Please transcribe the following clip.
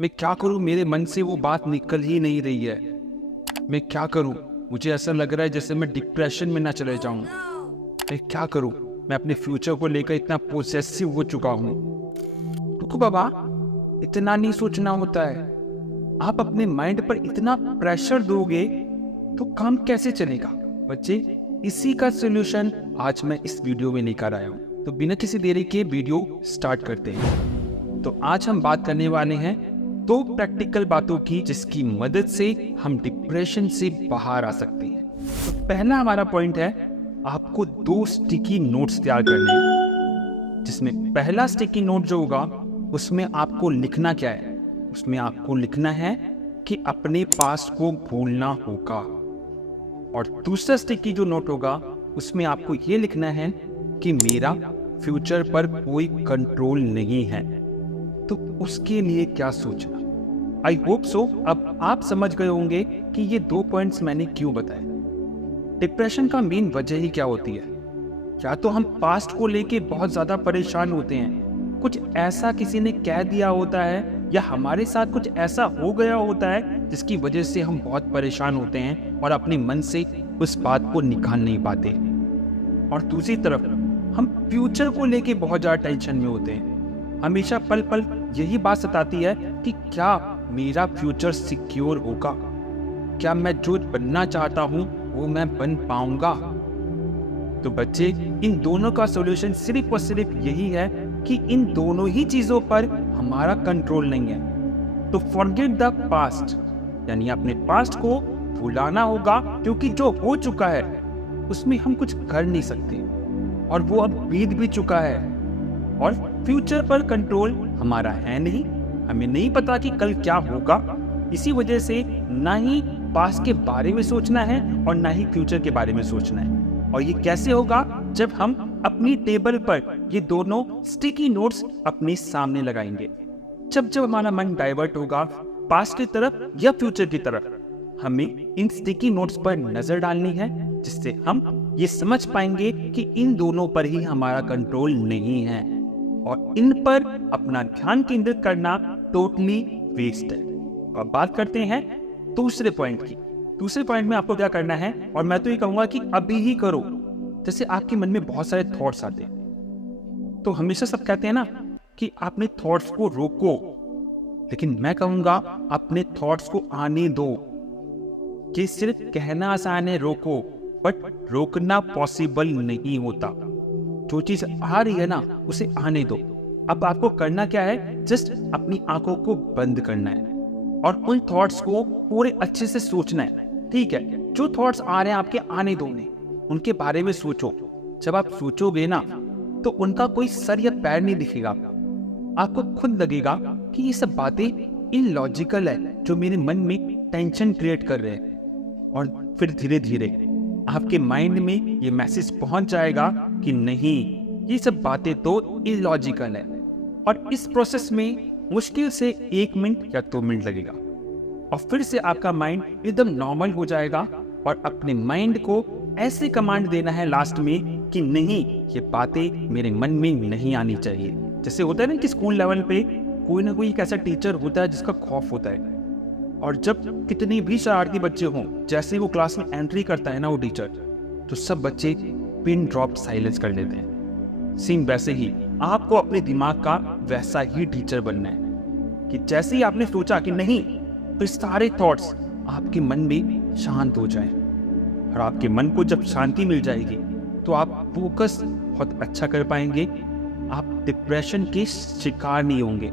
मैं क्या करूं, मेरे मन से वो बात निकल ही नहीं रही है। मैं क्या करूं? मुझे ऐसा लग रहा है जैसे मैं डिप्रेशन में ना चले जाऊं। मैं क्या करूं? मैं अपने फ्यूचर को लेकर इतना पोसेसिव हो चुका हूं। रुको बाबा, इतना नहीं सोचना होता है। आप अपने माइंड पर इतना प्रेशर दोगे तो काम कैसे चलेगा? बच्चे, इसी का सॉल्यूशन आज मैं इस वीडियो में लेकर आया हूं। तो बिना किसी देरी के वीडियो स्टार्ट करते हैं। तो आज हम बात करने वाले हैं दो प्रैक्टिकल बातों की जिसकी मदद से हम डिप्रेशन से बाहर आ सकते हैं। तो पहला हमारा पॉइंट है, आपको 2 स्टिकी नोट्स तैयार करने हैं। जिसमें पहला स्टिकी नोट जो होगा उसमें आपको लिखना क्या है? उसमें आपको लिखना है कि अपने पास्ट को भूलना होगा। और दूसरा स्टिकी जो नोट होगा उसमें आपको ये लिखना है कि मेरा फ्यूचर पर कोई कंट्रोल नहीं है। तो उसके लिए क्या सोचना? आई होप सो अब आप समझ गए होंगे कि ये 2 पॉइंट्स मैंने क्यों बताए। डिप्रेशन का मेन वजह ही क्या होती है? या तो हम पास्ट को लेके बहुत ज्यादा परेशान होते हैं, कुछ ऐसा किसी ने कह दिया होता है या हमारे साथ कुछ ऐसा हो गया होता है जिसकी वजह से हम बहुत परेशान होते हैं और अपने मन से उस बात को निकाल नहीं पाते। और दूसरी तरफ हम फ्यूचर को लेके बहुत ज्यादा टेंशन में होते हैं। हमेशा पल पल यही बात सताती है कि क्या मेरा फ्यूचर सिक्योर होगा? क्या मैं जो बनना चाहता हूं वो मैं बन पाऊंगा? तो बच्चे, इन दोनों का सॉल्यूशन सिर्फ और सिर्फ यही है कि इन दोनों ही चीजों पर हमारा कंट्रोल नहीं है। तो फॉरगेट द पास्ट, यानी अपने पास्ट को भुलाना होगा, क्योंकि जो हो चुका है उसमें हम कुछ कर नहीं सकते और वो अब बीत भी चुका है। और फ्यूचर पर कंट्रोल हमारा है नहीं, हमें नहीं पता कि कल क्या होगा। इसी वजह से ना ही पास्ट के बारे में सोचना है और ना ही फ्यूचर के बारे में सोचना है। और ये कैसे होगा? जब हम अपनी टेबल पर ये दोनों स्टिकी नोट्स अपने सामने लगाएंगे। जब जब हमारा मन डाइवर्ट होगा पास्ट की तरफ या फ्यूचर की तरफ, हमें इन स्टिकी नोट्स पर नजर डालनी है, जिससे हम ये समझ पाएंगे कि इन दोनों पर ही हमारा कंट्रोल नहीं है और इन पर अपना ध्यान केंद्रित करना टोटली वेस्ट है। अब बात करते हैं दूसरे पॉइंट की। दूसरे पॉइंट में आपको क्या करना है, और मैं तो ये कहूंगा कि अभी ही करो। जैसे आपके मन में बहुत सारे थॉट्स आते हैं, तो हमेशा सब कहते हैं ना कि आपने थॉट्स को रोको, लेकिन मैं कहूंगा अपने थॉट्स को आने दो। कि सिर्फ कहना आसान है रोको, बट रोकना पॉसिबल नहीं होता। जो चीज आ रही है ना उसे आने दो। अब आपको करना क्या है? जस्ट अपनी आंखों को बंद करना है और उन थॉट्स को पूरे अच्छे से सोचना है। ठीक है, जो थॉट्स आ रहे हैं आपके, आने दो उन्हें, उनके बारे में सोचो। जब आप सोचोगे ना तो उनका कोई सर या पैर नहीं दिखेगा। आपको खुद लगेगा कि ये सब बातें इलॉजिकल है जो मेरे मन में टेंशन क्रिएट कर रहे हैं। और फिर धीरे धीरे आपके माइंड में ये मैसेज पहुंच जाएगा कि नहीं, ये सब बातें तो इलॉजिकल है। और इस प्रोसेस में मुश्किल से 1 मिनट या 2 मिनट लगेगा और फिर से आपका माइंड एकदम नॉर्मल हो जाएगा। और अपने माइंड को ऐसे कमांड देना है लास्ट में कि नहीं, ये बातें मेरे मन में नहीं आनी चाहिए। जैसे होता है ना कि स्कूल लेवल पे कोई ना कोई एक ऐसा टीचर होता है जिसका खौफ होता है, और जब कितने भी शरारती बच्चे हों, जैसे वो क्लास में एंट्री करता है ना वो टीचर, तो सब बच्चे पिन ड्रॉप साइलेंस कर लेते हैं। सेम वैसे ही आपको अपने दिमाग का वैसा ही टीचर बनना है कि जैसे ही आपने सोचा कि नहीं, तो सारे थॉट्स आपके मन में शांत हो जाएं। और आपके मन को जब शांति मिल जाएगी तो आप फोकस बहुत अच्छा कर पाएंगे। आप डिप्रेशन के शिकार नहीं होंगे।